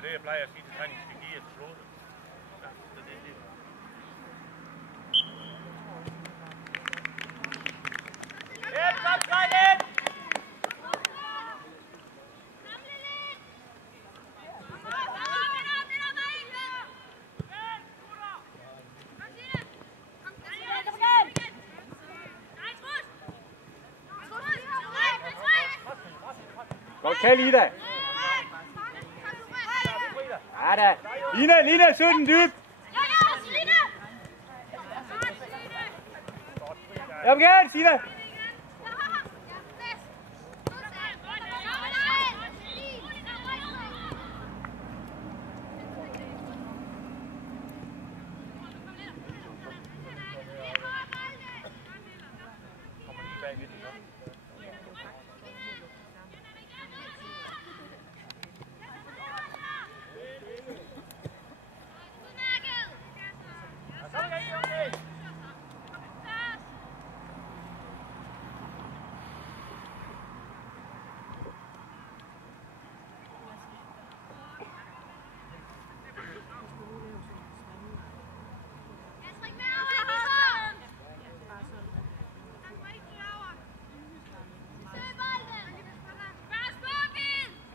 er det, jeg plejer at sige til træning, skal give at slå det. Så det er det. Godt kald Ida. Ja da. Lina, søg den dybt. Op igen, Sina.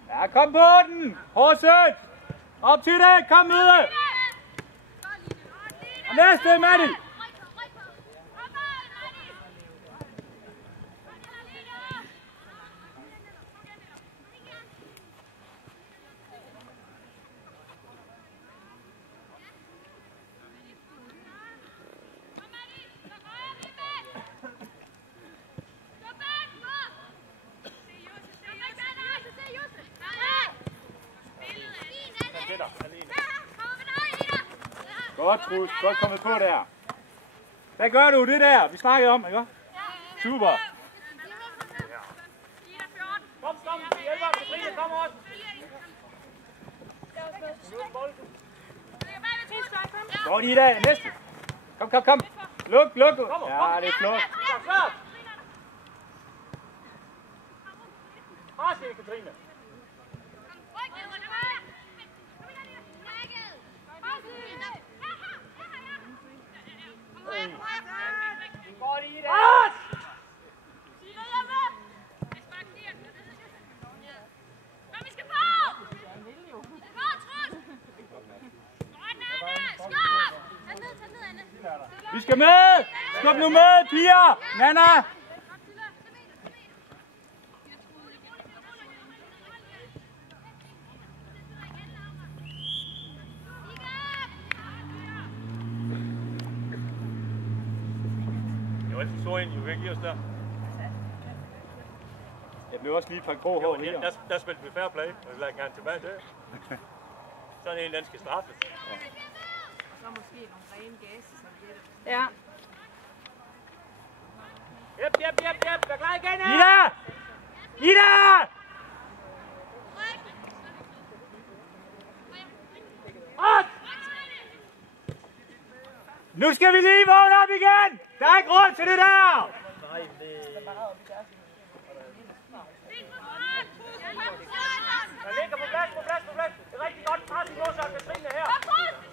Ja, kom på den! Horsøt! Op til det! Kom med! Og næste, Matti! Godt, Trus. Godt kommet på der. Hvad gør du? Det der, vi snakkede om, ikke? Super. Kom, hjælper, Katrine, kom også. Godt, Ida. Næste. Kom. Luk. Ja, det er flot. Bare se, Katrine. Godt, Ida. Vi skal med! Skub nu med, piger! Nana! Det var altid så ind, I vil give os der. Jeg blev også lige pakket grå hår her. Der spillede vi fair play, og vi lader gerne tilbage til. Sådan en, den skal straffes. Og så måske nogle rene gas, som det. Ja. Jep. Vær klar igen her! Ida! Nu skal vi lige vågne op igen! Der er ikke råd til det der! Der ligger på plads. Det er rigtig godt pres i vores af Katrine her.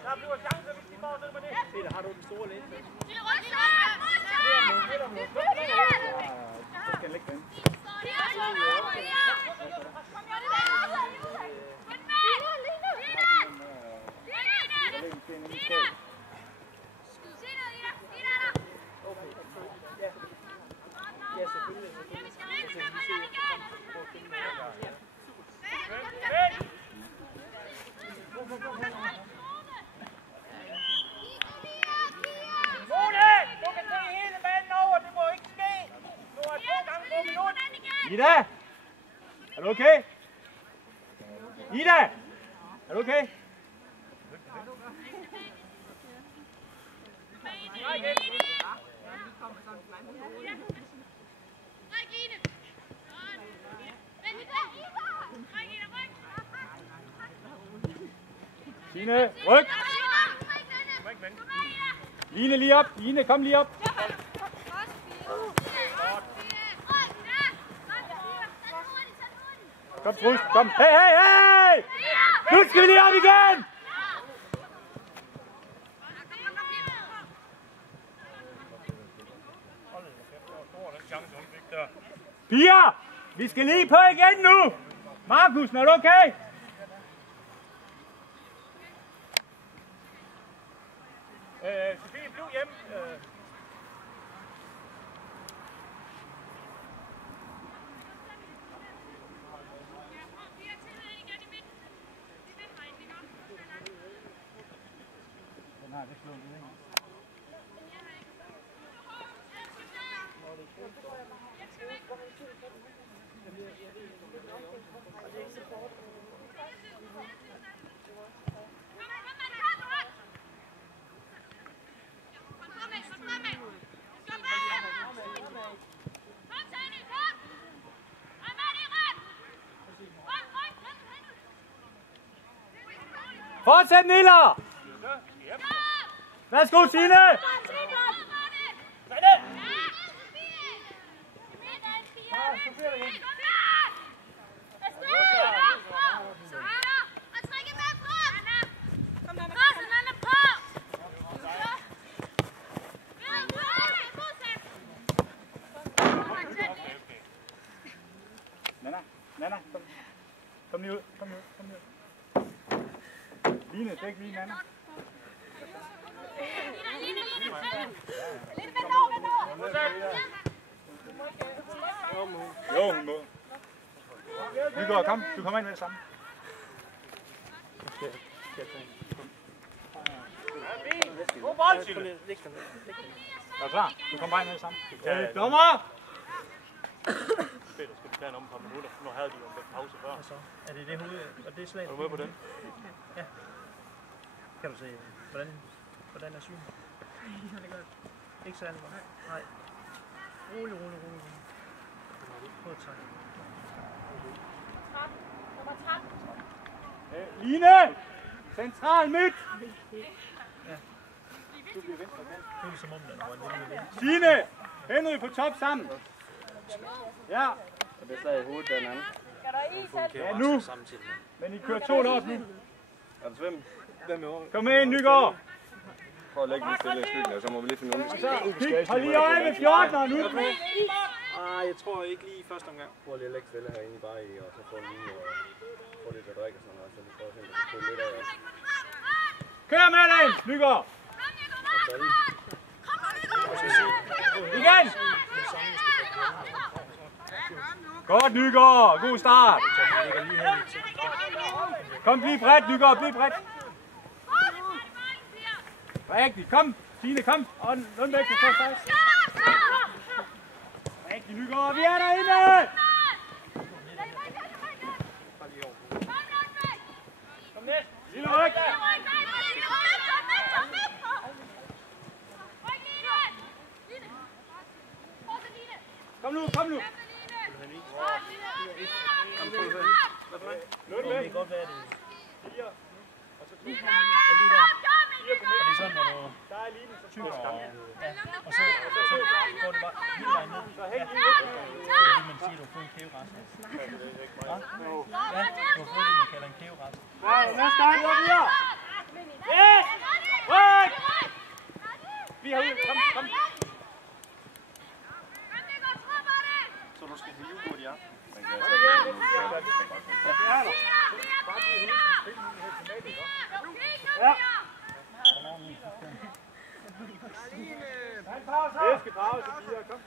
Der bliver chance, hvis de får sådan med det. Peter, har du den store læse? Så skal jeg lægge den. Ida! Er du okay? Ida! Er du okay? Line, ryk! Line lige op! Line, kom lige op! Kom, Trus, kom! Hey! Nu skal vi lige op igen! Pia! Vi skal lige på igen nu! Markusen, er du okay? Sofie, bliv hjemme. Den har det slået ud, ikke? Fortsæt, Nilla! Værsgo, Signe! Nana, kom lige ud, kom lige ud. Line, dæk lige Nana. Jo, hun må. Nygaard, kom, du kommer ind med det samme. God bold, Sille. Er du klar? Du kommer bare ind med det samme. Dommer! Peter, skal vi tage en om et par minutter? Nu havde de jo en pause før. Altså, er det det hoved, og det er slag? Er du med på den? Ja. Kan du se, hvordan er synet? Det er godt. Ikke særlig godt. Nej. Rolig. Prøv at trække. Nummer 13. Line! Central midt! Ja. Du bliver venstre kant. Nu er det som om, den var en lille Signe! Henry på top sammen. Ja. Og det slag i hovedet, den anden. Ja, nu. Men I kører 2 lås nu. Er du svømme? Kom med ind, Nygaard. Prøv at lægge lige stille i skyggen, og så må vi lige finde ud af Kig, hold lige øje med 14'eren nu. Jeg tror ikke lige første omgang. Prøv lige at lægge stille herinde bare i, og så få lige få lidt at drikke og sådan noget, så vi får at se, at vi får lidt af os. Kør med den, Nygaard. Igen. Godt, Nygaard. God start. Kom, bliv bredt, Nygaard. Bliv bredt. Rigtigt. Kom, Signe, kom. Og Lundbæk kan stå fast. Rigtigt, Nygaard. Vi er derinde. Kom næst. Lille ryg. Kom nu. Det kan godt være, det er 4. Og så 2. lige der. Og det er sådan, når du Der er lige så tykker og så går det bare hele vejen ned. Så helt lige. Det er det, man siger, du har fået en kæveret. Ja, du har fået det, man kalder en kæveret. Nej, lad os starte videre. Yes! Ryk! Vi har ud. Kom. Så du skal have yoghurt i aften? Man kan Ja. Væskepause, 4. Kom.